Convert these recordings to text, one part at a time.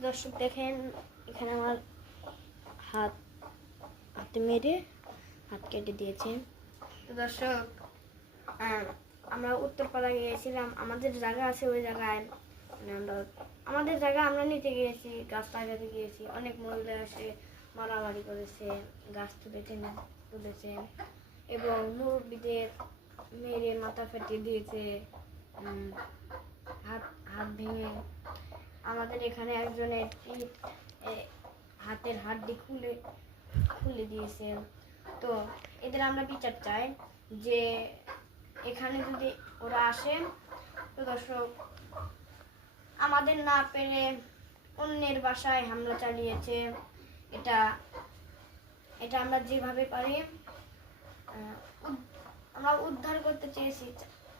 দর্শক দেখেন এখানে আমার হাতে মেরে হাত কেটে দিয়েছে। তো দর্শক আমরা উত্তরপাড়া গিয়েছিলাম, আমাদের জায়গা আছে ওই জায়গায়, আমরা আমাদের জায়গা আমরা নিতে গিয়েছি, গাছ লাগাতে গিয়েছি, অনেক মহিলা এসে মারামারি করেছে, গাছ তুলেছে এবং মুরব্বীদের মেরে মাথা ফেটে দিয়েছে, হাত ভেঙে আমাদের এখানে একজনের হাতের হাড্ডি খুলে দিয়েছে। তো এদের আমরা বিচার চাই যে এখানে যদি ওরা আসে, তো দর্শক আমাদের না পেরে অন্যের বাসায় হামলা চালিয়েছে। এটা আমরা যেভাবে পারি আমরা উদ্ধার করতে চেয়েছি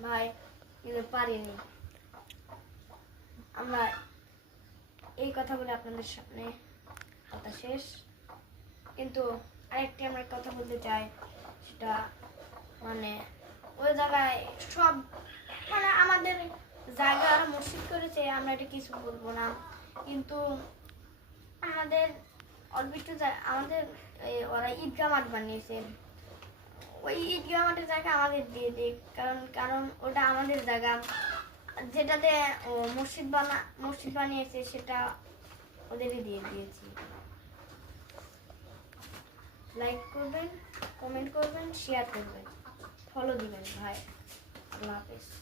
ভাই, কিন্তু পারিনি। আমরা এই কথা বলে আপনাদের সামনে কথা শেষ। কিন্তু আরেকটি আমরা কথা বলতে চাই, সেটা মানে ওই জায়গায় সব আমাদের জায়গা মসজিদ করেছে, আমরা এটা কিছু বলবো না, কিন্তু আমাদের অল্প একটু আমাদের ওরা ঈদগাহ মাঠ বানিয়েছে, ওই ঈদগাহ মাঠের জায়গা আমাদের দিয়ে দিক, কারণ ওটা আমাদের জায়গা। যেটাতে মসজিদ বানিয়েছে সেটা ওদেরই দিয়ে দিয়েছি। লাইক করবেন, কমেন্ট করবেন, শেয়ার করবেন, ফলো দিবেন ভাই। আল্লাহ হাফেজ।